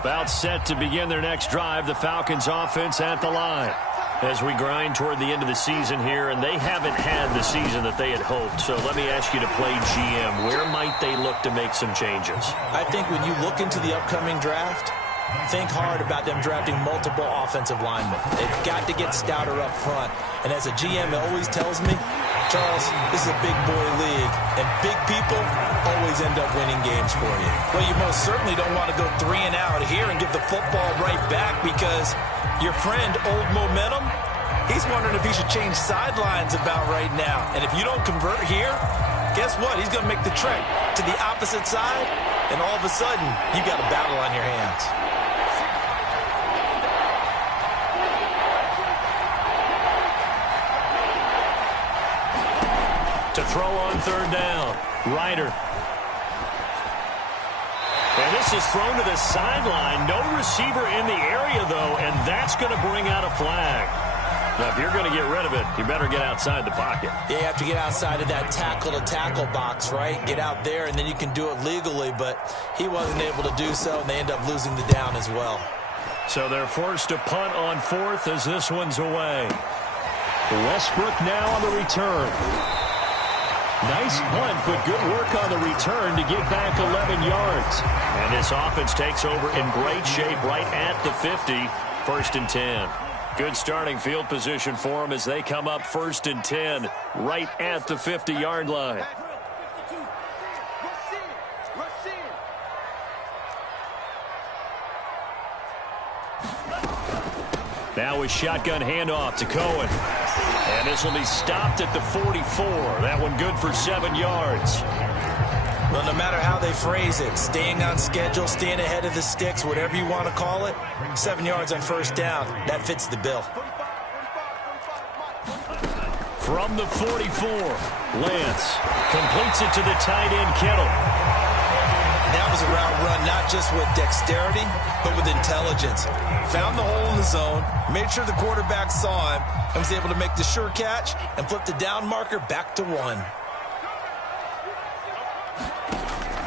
About set to begin their next drive, the Falcons offense at the line. As we grind toward the end of the season here, and they haven't had the season that they had hoped. So let me ask you to play GM. Where might they look to make some changes? I think when you look into the upcoming draft, think hard about them drafting multiple offensive linemen. They've got to get stouter up front. And as a GM always tells me, Charles, this is a big boy league, and big people always end up winning games for you. Well, you most certainly don't want to go 3 and out here and give the football right back, because your friend, Old Momentum, he's wondering if he should change sidelines about right now. And if you don't convert here, guess what? He's going to make the trek to the opposite side, and all of a sudden, you got a battle on your hands. To throw on third down, Ryder. And this is thrown to the sideline. No receiver in the area, though, and that's going to bring out a flag. Now, if you're going to get rid of it, you better get outside the pocket. Yeah, you have to get outside of that tackle-to-tackle box, right? Get out there, and then you can do it legally, but he wasn't able to do so, and they end up losing the down as well. So they're forced to punt on fourth as this one's away. Westbrook now on the return. Nice punt, but good work on the return to get back 11 yards. And this offense takes over in great shape right at the 50, 1st and 10. Good starting field position for them as they come up 1st and 10, right at the 50-yard line. Now a shotgun handoff to Cohen. And this will be stopped at the 44. That one good for 7 yards. Well, no matter how they phrase it, staying on schedule, staying ahead of the sticks, whatever you want to call it, 7 yards on first down, that fits the bill. From the 44, Lance completes it to the tight end, Kittle. That was a route run not just with dexterity, but with intelligence. Found the hole in the zone, made sure the quarterback saw him, and was able to make the sure catch and flip the down marker back to 1.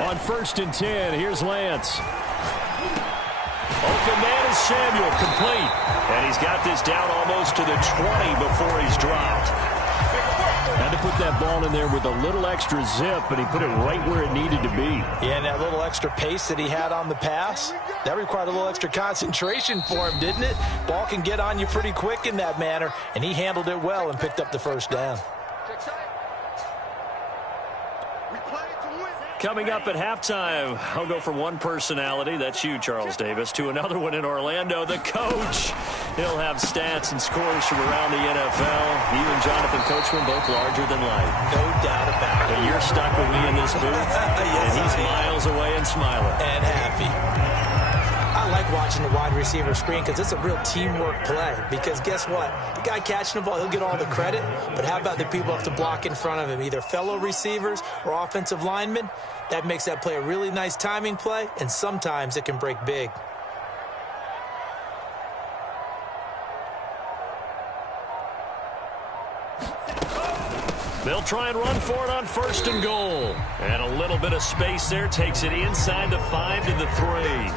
On 1st and 10, here's Lance. Open man is Samuel, complete. And he's got this down almost to the 20 before he's dropped. Had to put that ball in there with a little extra zip, but he put it right where it needed to be. Yeah, and that little extra pace that he had on the pass, that required a little extra concentration for him, didn't it? Ball can get on you pretty quick in that manner, and he handled it well and picked up the first down. Coming up at halftime, I'll go from one personality, that's you, Charles Davis, to another one in Orlando, the coach. He'll have stats and scores from around the NFL. You and Jonathan Coachman, both larger than life. No doubt about it. But you're stuck with me in this booth, yes, and he's miles away and smiling. And happy. I like watching the wide receiver screen because it's a real teamwork play. Because guess what? The guy catching the ball, he'll get all the credit. But how about the people who have to block in front of him, either fellow receivers or offensive linemen? That makes that play a really nice timing play, and sometimes it can break big. They'll try and run for it on 1st and goal. And a little bit of space there takes it inside the 5 to the 3.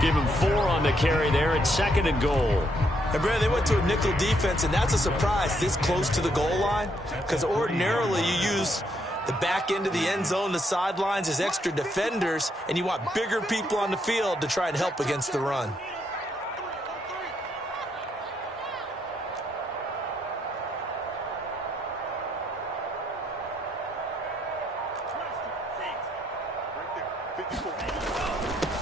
Give him 4 on the carry there at 2nd and goal. And Brad, they went to a nickel defense, and that's a surprise this close to the goal line, because ordinarily you use the back end of the end zone, the sidelines as extra defenders, and you want bigger people on the field to try and help against the run.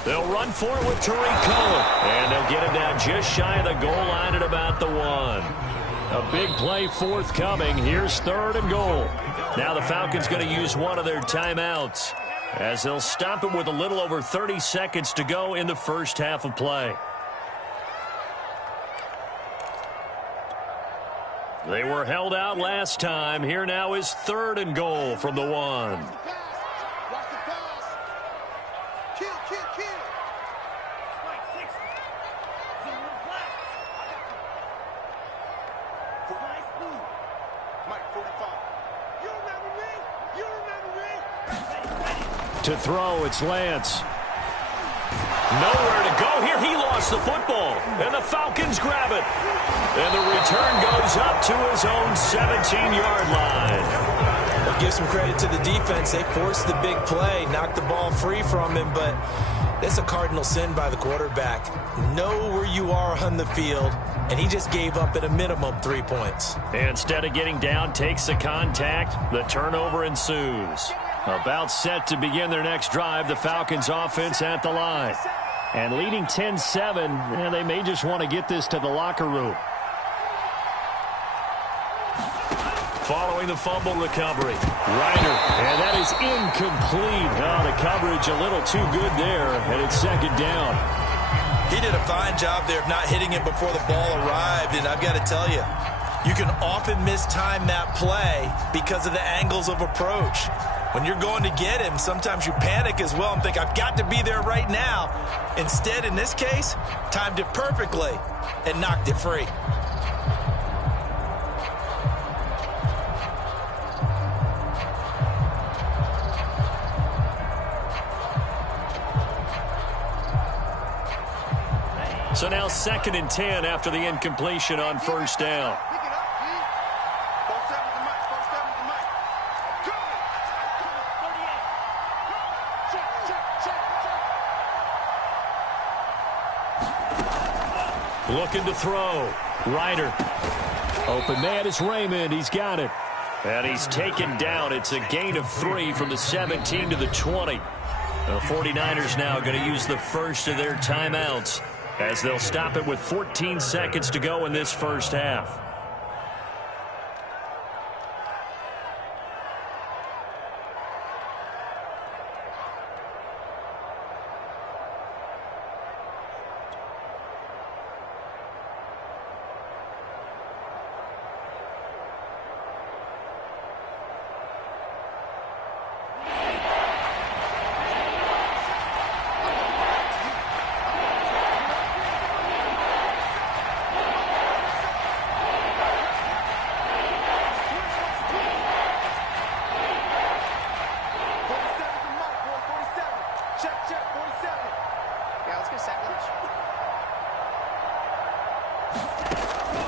They'll run for it with Tariq Cohen. And they'll get him down just shy of the goal line at about the 1. A big play forthcoming. Here's 3rd and goal. Now the Falcons going to use one of their timeouts as they'll stop it with a little over 30 seconds to go in the first half of play. They were held out last time. Here now is 3rd and goal from the 1. To throw, it's Lance. Nowhere to go here. He lost the football, and the Falcons grab it. And the return goes up to his own 17-yard line. I'll give some credit to the defense. They forced the big play, knocked the ball free from him, but that's a cardinal sin by the quarterback. Know where you are on the field, and he just gave up at a minimum 3 points. Instead of getting down, takes the contact. The turnover ensues. About set to begin their next drive, the Falcons offense at the line. And leading 10-7, and they may just want to get this to the locker room. Following the fumble recovery, Ryder, and that is incomplete. Oh, the coverage a little too good there, and it's second down. He did a fine job there of not hitting it before the ball arrived, and I've got to tell you, you can often mistime that play because of the angles of approach. When you're going to get him, sometimes you panic as well and think, I've got to be there right now. Instead, in this case, timed it perfectly and knocked it free. So now 2nd and 10 after the incompletion on first down. Looking to throw. Ryder. Open man is Raymond. He's got it. And he's taken down. It's a gain of 3 from the 17 to the 20. The 49ers now going to use the first of their timeouts, as they'll stop it with 14 seconds to go in this first half.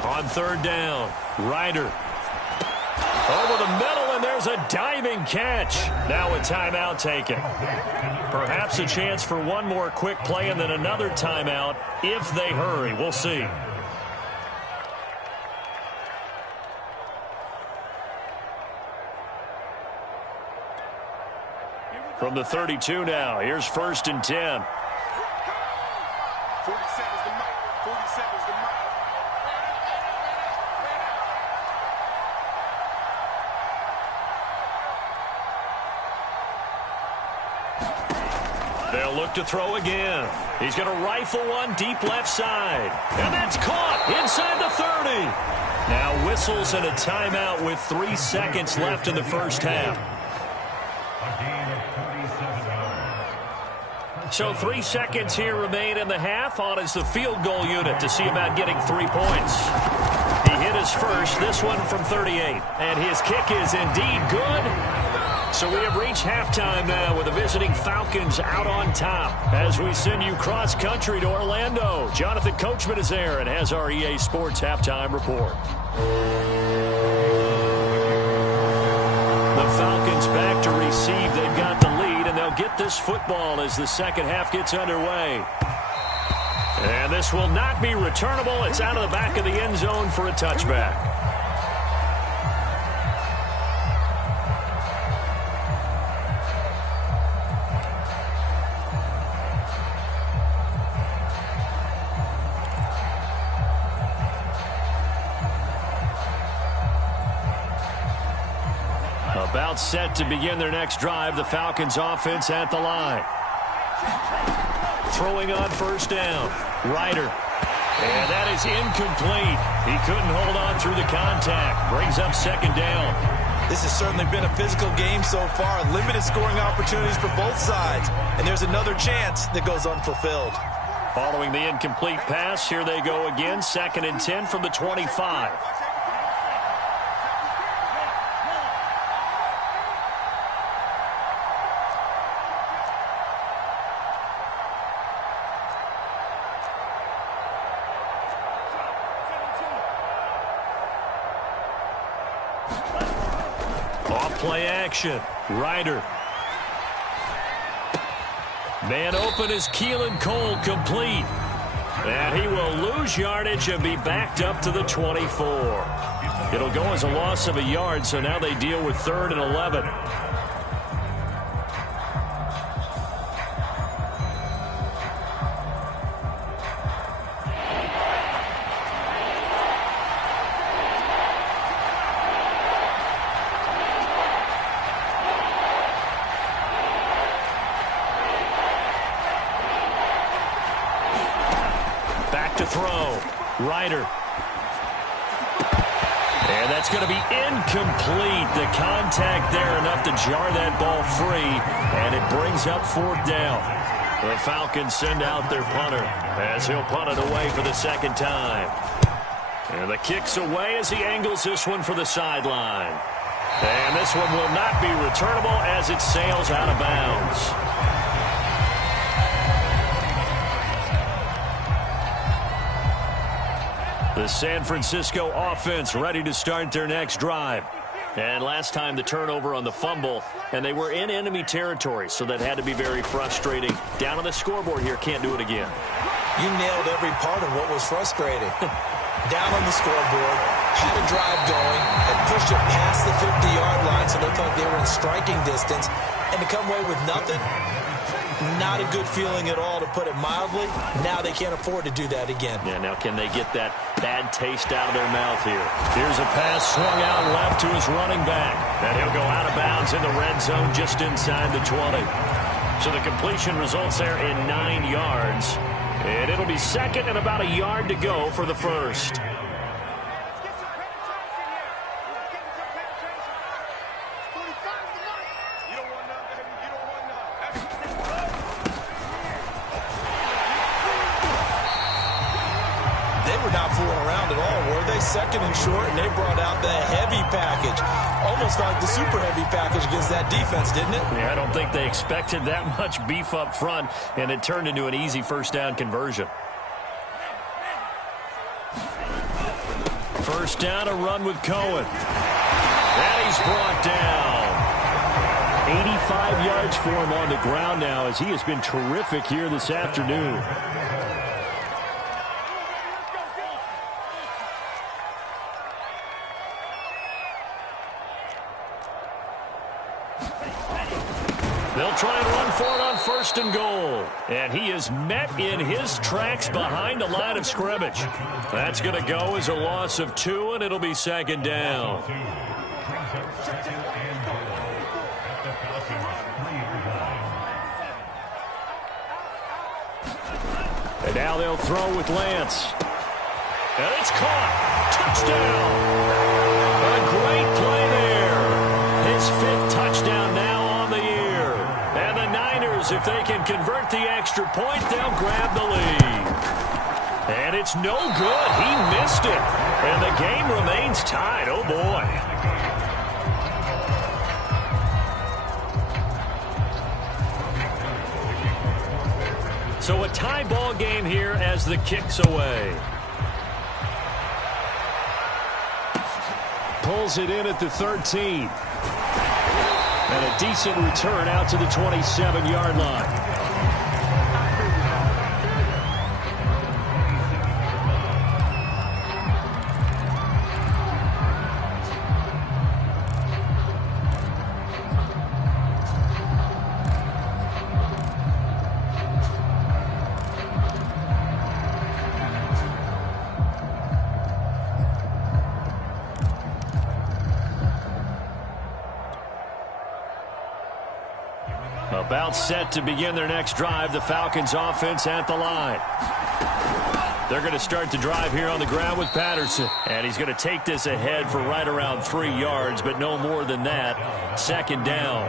On third down, Ryder. Over the middle, and there's a diving catch. Now a timeout taken. Perhaps a chance for one more quick play and then another timeout if they hurry. We'll see. From the 32 now, here's 1st and 10. 47's the mic. 47's the mic. They'll look to throw again. He's going to rifle one deep left side. And that's caught inside the 30. Now whistles and a timeout with 3 seconds left in the first half. So 3 seconds here remain in the half. On is the field goal unit to see about getting 3 points. He hit his first, this one from 38. And his kick is indeed good. So we have reached halftime now with the visiting Falcons out on top. As we send you cross-country to Orlando, Jonathan Coachman is there and has our EA Sports halftime report. The Falcons back to receive. They've got the lead, and they'll get this football as the second half gets underway. And this will not be returnable. It's out of the back of the end zone for a touchback. About set to begin their next drive, the Falcons offense at the line. Throwing on first down, Ryder. And that is incomplete. He couldn't hold on through the contact. Brings up second down. This has certainly been a physical game so far. Limited scoring opportunities for both sides. And there's another chance that goes unfulfilled. Following the incomplete pass, here they go again. 2nd and 10 from the 25. Off play action. Ryder. Man open is Keelan Cole, complete. And he will lose yardage and be backed up to the 24. It'll go as a loss of a yard, so now they deal with 3rd and 11. Back to throw. Ryder. And that's going to be incomplete. The contact there enough to jar that ball free, and it brings up 4th down. The Falcons send out their punter as he'll punt it away for the 2nd time. And the kick's away as he angles this one for the sideline. And this one will not be returnable as it sails out of bounds. The San Francisco offense ready to start their next drive. And last time the turnover on the fumble, and they were in enemy territory, so that had to be very frustrating. Down on the scoreboard here, can't do it again. You nailed every part of what was frustrating. Down on the scoreboard, had a drive going, and pushed it past the 50-yard line, so it looked like they were in striking distance. And to come away with nothing, not a good feeling at all, to put it mildly. Now they can't afford to do that again. Yeah, now can they get that bad taste out of their mouth here? Here's a pass swung out left to his running back. And he'll go out of bounds in the red zone just inside the 20. So the completion results there in 9 yards. And it'll be 2nd and about a yard to go for the 1st. Second and short, and they brought out the heavy package. Almost like the super heavy package against that defense, didn't it? Yeah, I don't think they expected that much beef up front, and it turned into an easy 1st down conversion. 1st down, a run with Cohen. And he's brought down. 85 yards for him on the ground now, as he has been terrific here this afternoon. They'll try and run for it on 1st and goal. And he is met in his tracks behind the line of scrimmage. That's going to go as a loss of 2, and it'll be 2nd down. And now they'll throw with Lance. And it's caught. Touchdown. A great play there. His 5th touchdown now on the year. And the Niners, if they can convert the extra point, they'll grab the lead. And it's no good. He missed it. And the game remains tied. Oh, boy. So a tie ball game here as the kick's away. Pulls it in at the 13. And a decent return out to the 27-yard line. About set to begin their next drive. The Falcons offense at the line. They're going to start the drive here on the ground with Patterson. And he's going to take this ahead for right around 3 yards, but no more than that. 2nd down.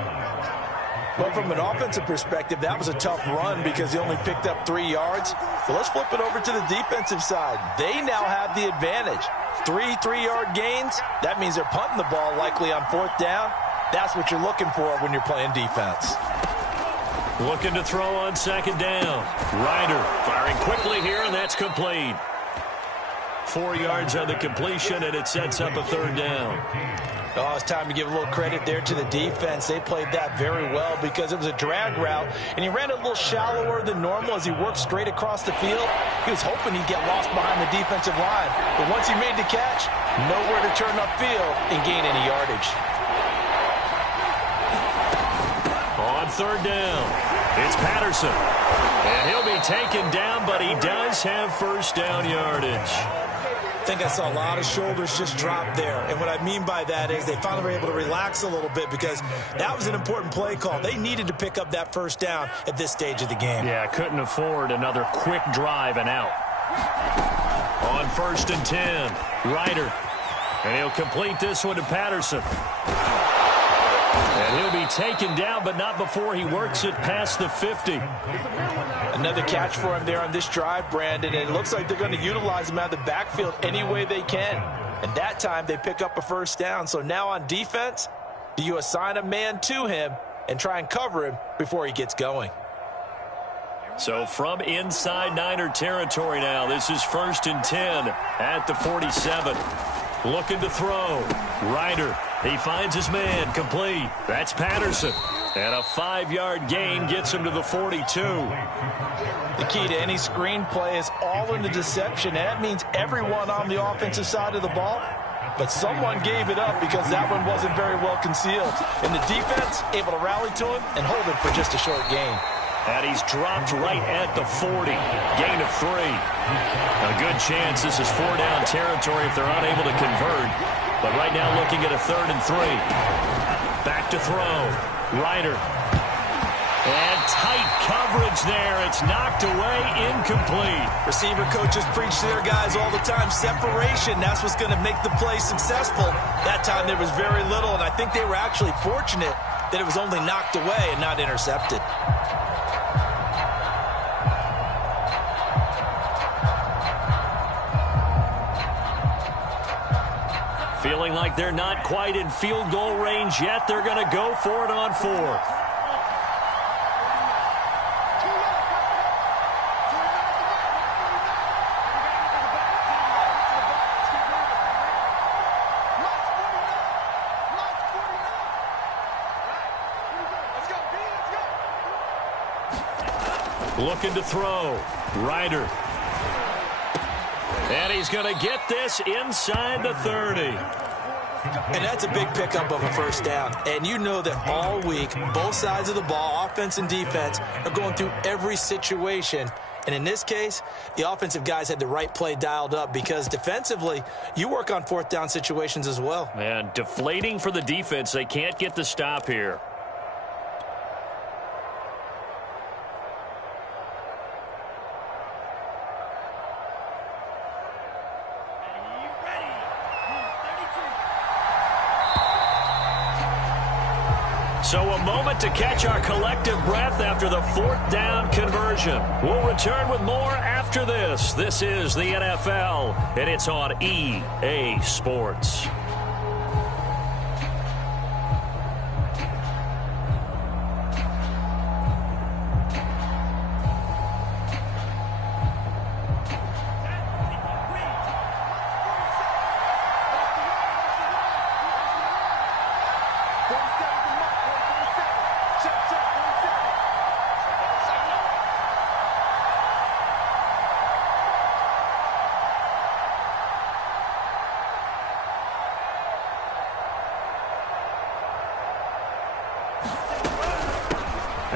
But from an offensive perspective, that was a tough run because he only picked up 3 yards. But let's flip it over to the defensive side. They now have the advantage. 3 3-yard gains. That means they're punting the ball likely on 4th down. That's what you're looking for when you're playing defense. Looking to throw on 2nd down. Ryder firing quickly here, and that's complete. 4 yards on the completion, and it sets up a 3rd down. Oh, it's time to give a little credit there to the defense. They played that very well because it was a drag route, and he ran a little shallower than normal as he worked straight across the field. He was hoping he'd get lost behind the defensive line, but once he made the catch, nowhere to turn upfield and gain any yardage. On 3rd down, it's Patterson. And he'll be taken down, but he does have 1st down yardage. I think I saw a lot of shoulders just drop there. And what I mean by that is they finally were able to relax a little bit because that was an important play call. They needed to pick up that 1st down at this stage of the game. Yeah, couldn't afford another quick drive and out. On 1st and 10, Ryder. And he'll complete this one to Patterson. And he'll be taken down, but not before he works it past the 50. Another catch for him there on this drive, Brandon, and it looks like they're going to utilize him out of the backfield any way they can. And that time they pick up a 1st down. So now on defense, do you assign a man to him and try and cover him before he gets going? So from inside Niner territory now, this is 1st and 10 at the 47. Looking to throw. Ryder. He finds his man, complete. That's Patterson. And a 5-yard gain gets him to the 42. The key to any screen play is all in the deception, and that means everyone on the offensive side of the ball. But someone gave it up because that one wasn't very well concealed. And the defense able to rally to him and hold him for just a short gain. And he's dropped right at the 40. Gain of 3. A good chance this is 4-down territory if they're unable to convert. But right now looking at a 3rd and 3. Back to throw. Ryder. And tight coverage there. It's knocked away, incomplete. Receiver coaches preach to their guys all the time. Separation, that's what's going to make the play successful. That time there was very little, and I think they were actually fortunate that it was only knocked away and not intercepted. Feeling like they're not quite in field goal range yet. They're going to go for it on 4th. Looking to throw. Ryder. And he's going to get this inside the 30. And that's a big pickup of a 1st down. And you know that all week, both sides of the ball, offense and defense, are going through every situation. And in this case, the offensive guys had the right play dialed up because defensively, you work on 4th down situations as well. And deflating for the defense. They can't get the stop here. So a moment to catch our collective breath after the 4th down conversion. We'll return with more after this. This is the NFL, and it's on EA Sports.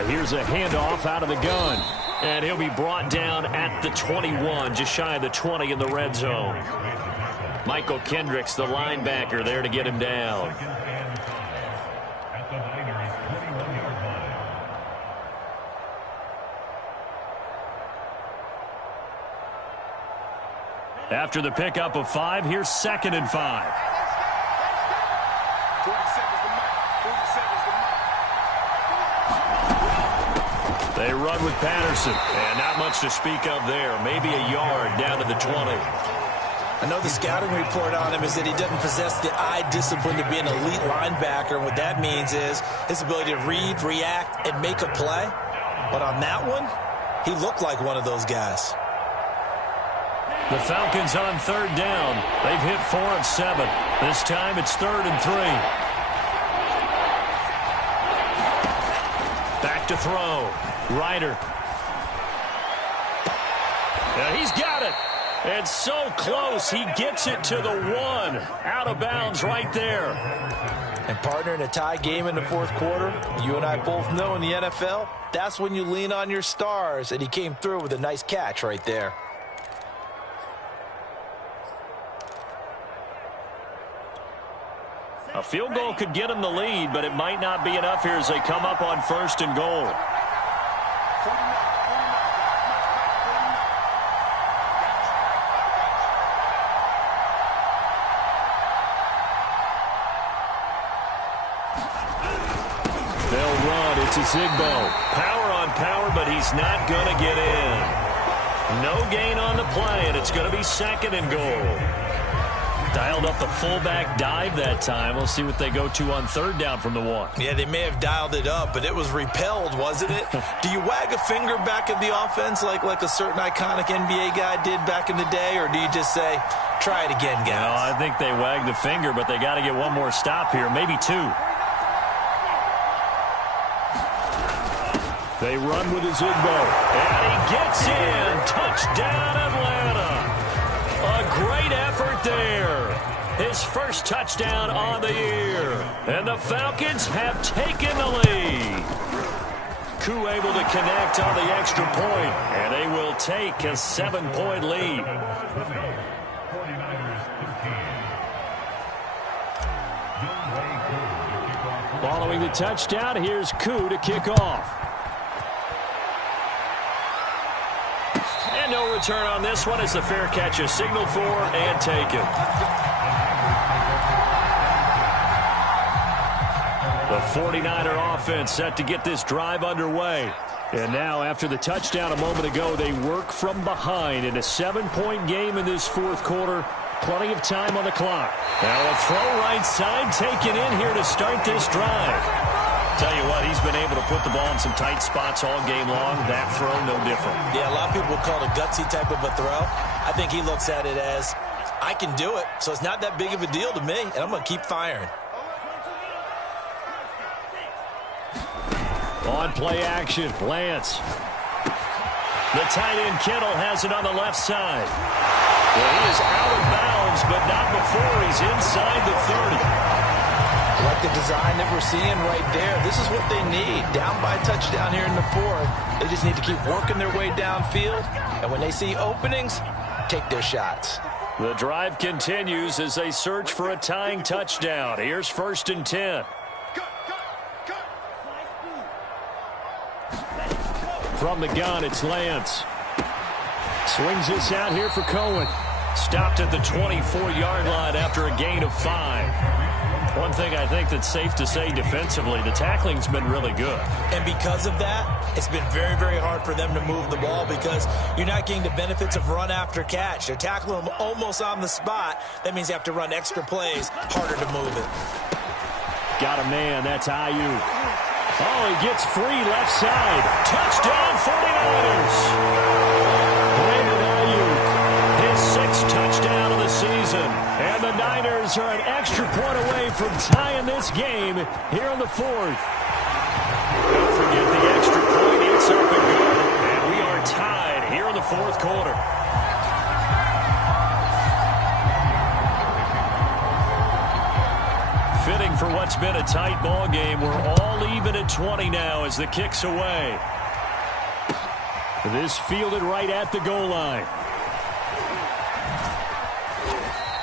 Here's a handoff out of the gun. And he'll be brought down at the 21, just shy of the 20 in the red zone. Michael Kendricks, the linebacker, there to get him down. After the pickup of 5, here's 2nd and 5. 47's the mark. 47's the mark. They run with Patterson, and not much to speak of there. Maybe a yard down to the 20. I know the scouting report on him is that he doesn't possess the eye discipline to be an elite linebacker. And what that means is his ability to read, react, and make a play. But on that one, he looked like one of those guys. The Falcons on third down. They've hit 4 of 7. This time it's 3rd and 3. Back to throw. Ryder. And he's got it. It's so close. He gets it to the 1. Out of bounds right there. And partner, in a tie game in the fourth quarter, you and I both know in the NFL, that's when you lean on your stars. And he came through with a nice catch right there. A field goal could get him the lead, but it might not be enough here as they come up on 1st and goal. They'll run. It's a Zigbo. Power on power, but he's not going to get in. No gain on the play, and it's going to be 2nd and goal. Dialed up the fullback dive that time. We'll see what they go to on 3rd down from the 1. Yeah, they may have dialed it up, but it was repelled, wasn't it? Do you wag a finger back at the offense like a certain iconic NBA guy did back in the day, or do you just say, try it again, guys? No, I think they wagged the finger, but they got to get one more stop here, maybe 2. They run with a Zigbo, and he gets in. Touchdown, Atlanta. A great effort there. His first touchdown on the year. And the Falcons have taken the lead. Koo able to connect on the extra point, and they will take a 7-point lead. Following the touchdown, here's Koo to kick off. And no return on this one as the fair catch is signaled for and taken. The 49er offense set to get this drive underway. And now, after the touchdown a moment ago, they work from behind in a 7-point game in this fourth quarter. Plenty of time on the clock. Now a throw right side taken in here to start this drive. Tell you what, he's been able to put the ball in some tight spots all game long. That throw, no different. Yeah, a lot of people would call it a gutsy type of a throw. I think he looks at it as, I can do it, so it's not that big of a deal to me, and I'm going to keep firing. On play action, Lance. The tight end Kittle has it on the left side. Well, he is out of bounds, but not before he's inside the 30. Like the design that we're seeing right there, this is what they need. Down by a touchdown here in the fourth. They just need to keep working their way downfield. And when they see openings, take their shots. The drive continues as they search for a tying touchdown. Here's 1st and 10. From the gun, it's Lance. Swings this out here for Cohen. Stopped at the 24-yard line after a gain of 5. One thing I think that's safe to say defensively, the tackling's been really good. And because of that, it's been very, very hard for them to move the ball because you're not getting the benefits of run after catch. They're tackling them almost on the spot. That means you have to run extra plays, harder to move it. Got a man, that's Ayuk. Oh, he gets free left side. Touchdown 49ers. Brandon Ayuk, his 6th touchdown of the season. And the Niners are an extra point away from tying this game here in the 4th. Don't forget the extra point. It's up and good. And we are tied here in the 4th quarter. Fitting for what's been a tight ball game. We're all even at 20 now as the kick's away. This fielded right at the goal line.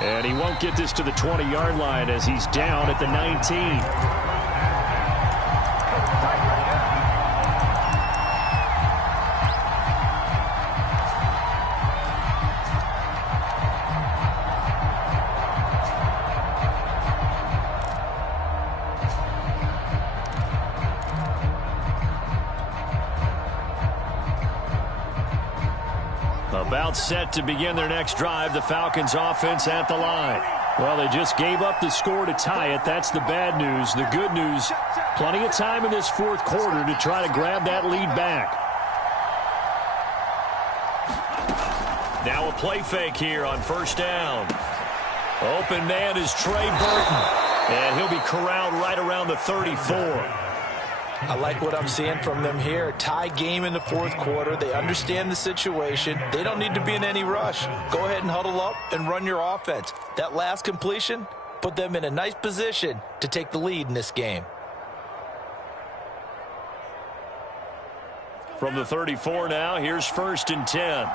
And he won't get this to the 20-yard line as he's down at the 19. About set to begin their next drive. The Falcons offense at the line. Well, they just gave up the score to tie it. That's the bad news. The good news, plenty of time in this 4th quarter to try to grab that lead back. Now a play fake here on first down. Open man is Trey Burton. And he'll be corralled right around the 34. I like what I'm seeing from them here. Tie game in the fourth quarter. They understand the situation. They don't need to be in any rush. Go ahead and huddle up and run your offense. That last completion put them in a nice position to take the lead in this game. From the 34 now, here's first and 10.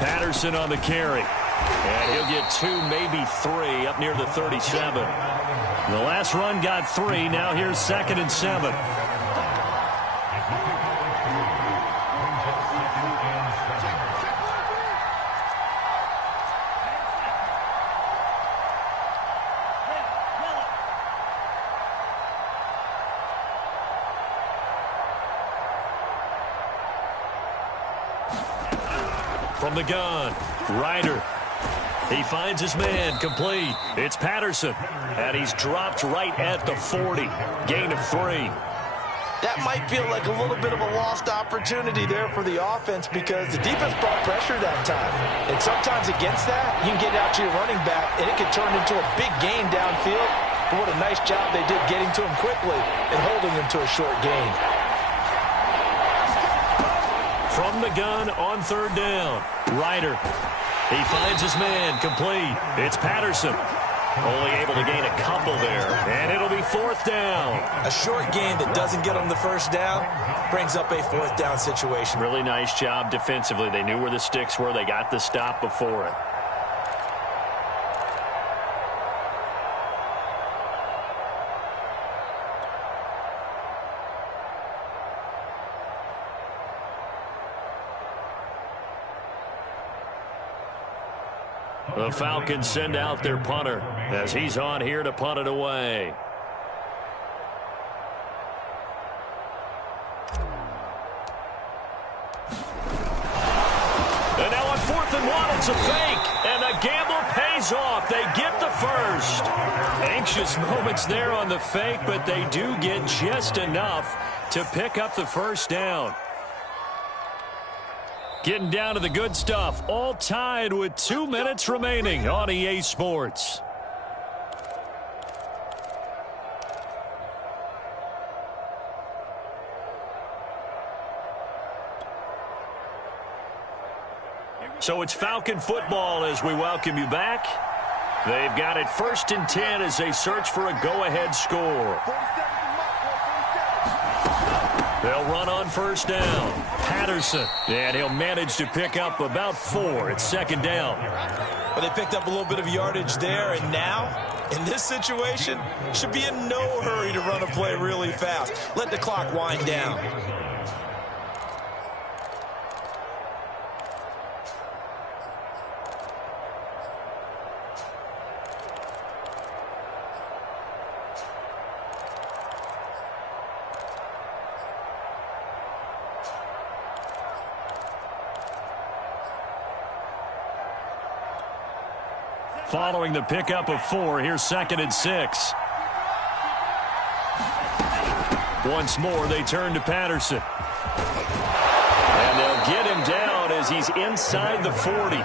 Patterson on the carry. And he'll get 2, maybe 3 up near the 37. The last run got 3. Now here's second and 7. From the gun, Ryder. He finds his man, complete. It's Patterson, and he's dropped right at the 40. Gain of 3. That might feel like a little bit of a lost opportunity there for the offense because the defense brought pressure that time. And sometimes against that, you can get out to your running back, and it can turn into a big gain downfield. But what a nice job they did getting to him quickly and holding him to a short gain. From the gun on third down, Ryder. He finds his man, complete. It's Patterson. Only able to gain a couple there, and it'll be fourth down. A short gain that doesn't get them the first down brings up a fourth down situation. Really nice job defensively. They knew where the sticks were. They got the stop before it. The Falcons send out their punter as he's on here to punt it away. And now on 4th and 1, it's a fake. And the gamble pays off. They get the first. Anxious moments there on the fake, but they do get just enough to pick up the first down. Getting down to the good stuff, all tied with 2 minutes remaining on EA Sports. So it's Falcon football as we welcome you back. They've got it 1st and 10 as they search for a go-ahead score. They'll run on first down. Patterson, and he'll manage to pick up about 4. It's second down. Well, they picked up a little bit of yardage there, and now, in this situation, should be in no hurry to run a play really fast. Let the clock wind down. Following the pickup of 4, here's 2nd and 6. Once more, they turn to Patterson. And they'll get him down as he's inside the 40.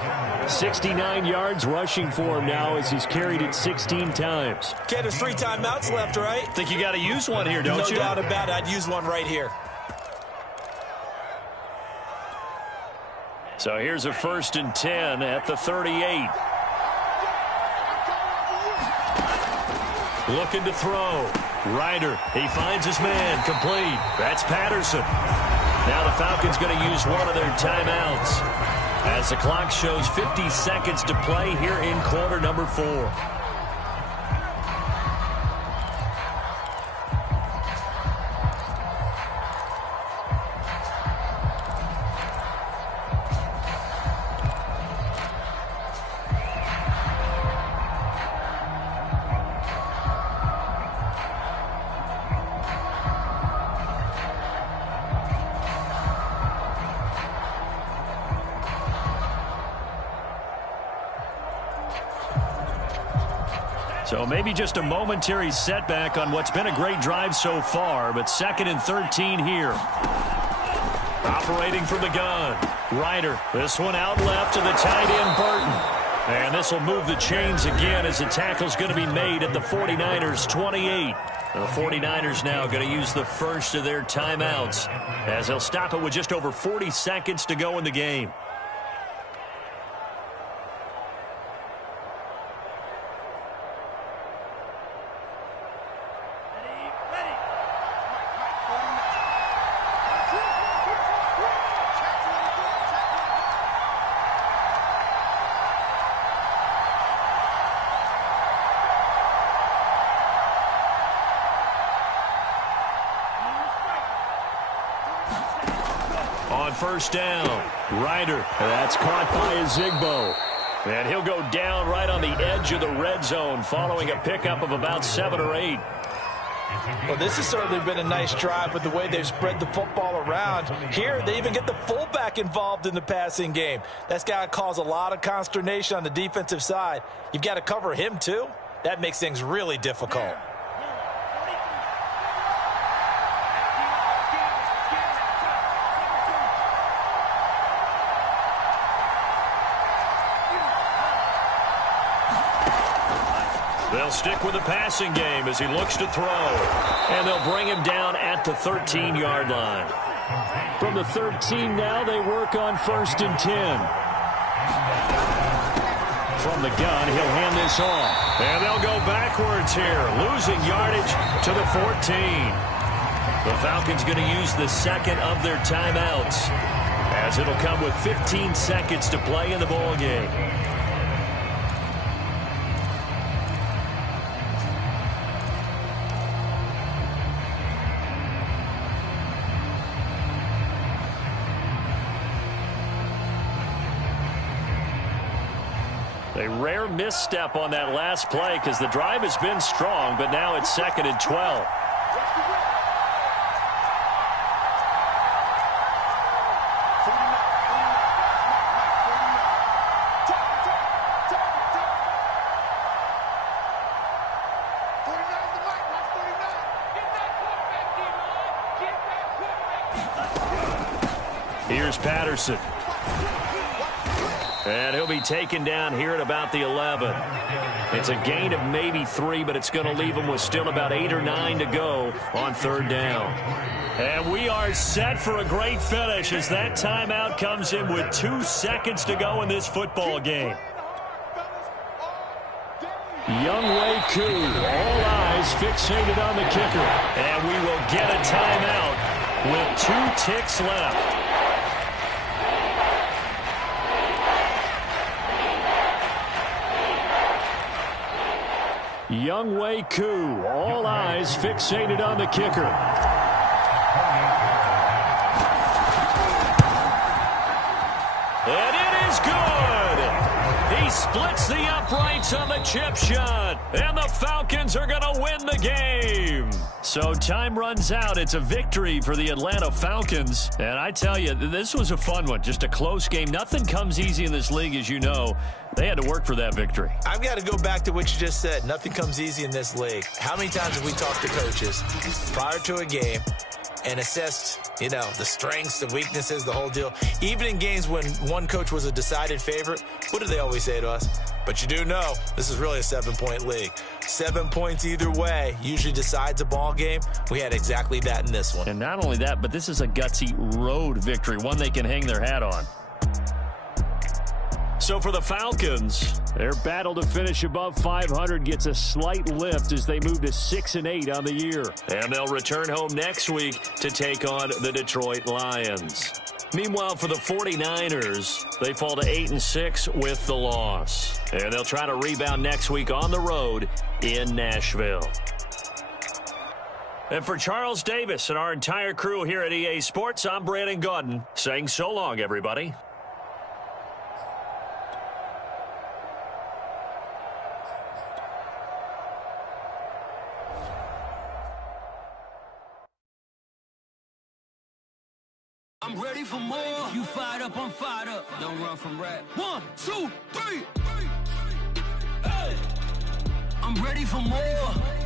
69 yards rushing for him now as he's carried it 16 times. Okay, there's 3 timeouts left, right? Think you got to use one here, don't you? No doubt about it. I'd use one right here. So here's a 1st and 10 at the 38. Looking to throw. Ryder, he finds his man, complete. That's Patterson. Now the Falcons going to use one of their timeouts as the clock shows 50 seconds to play here in quarter number 4. So maybe just a momentary setback on what's been a great drive so far, but 2nd and 13 here. Operating from the gun. Ryder. This one out left to the tight end, Burton. And this will move the chains again as the tackle's going to be made at the 49ers 28. The 49ers now going to use the first of their timeouts as they'll stop it with just over 40 seconds to go in the game. On first down, Ryder. That's caught by Ezigbo. And he'll go down right on the edge of the red zone following a pickup of about 7 or 8. Well, this has certainly been a nice drive with the way they've spread the football around. Here, they even get the fullback involved in the passing game. That's got to cause a lot of consternation on the defensive side. You've got to cover him, too. That makes things really difficult. They'll stick with the passing game as he looks to throw. And they'll bring him down at the 13-yard line. From the 13 now, they work on 1st and 10. From the gun, he'll hand this off. And they'll go backwards here, losing yardage to the 14. The Falcons going to use the second of their timeouts as it'll come with 15 seconds to play in the ball game. A rare misstep on that last play because the drive has been strong, but now it's 2nd and 12. Here's Patterson. And he'll be taken down here at about the 11. It's a gain of maybe 3, but it's going to leave him with still about 8 or 9 to go on 3rd down. And we are set for a great finish as that timeout comes in with 2 seconds to go in this football game. Younghoe Koo, all eyes fixated on the kicker. And we will get a timeout with 2 ticks left. Younghoe Koo, all eyes fixated on the kicker. And it is good. He splits the uprights on the chip shot. And the Falcons are going to win the game. So time runs out. It's a victory for the Atlanta Falcons. And I tell you, this was a fun one. Just a close game. Nothing comes easy in this league, as you know. They had to work for that victory. I've got to go back to what you just said. Nothing comes easy in this league. How many times have we talked to coaches prior to a game and assessed, the strengths, the weaknesses, the whole deal? Even in games when one coach was a decided favorite, what do they always say to us? But you do know this is really a 7-point league. 7 points either way usually decides a ball game. We had exactly that in this one. And not only that, but this is a gutsy road victory, one they can hang their hat on. So for the Falcons, their battle to finish above 500 gets a slight lift as they move to 6-8 on the year. And they'll return home next week to take on the Detroit Lions. Meanwhile, for the 49ers, they fall to 8-6 with the loss. And they'll try to rebound next week on the road in Nashville. And for Charles Davis and our entire crew here at EA Sports, I'm Brandon Gaudin saying so long, everybody. I'm ready for more. You fired up, I'm fired up. Don't run from rap. 1, 2, 3. Hey. I'm I'm ready for more.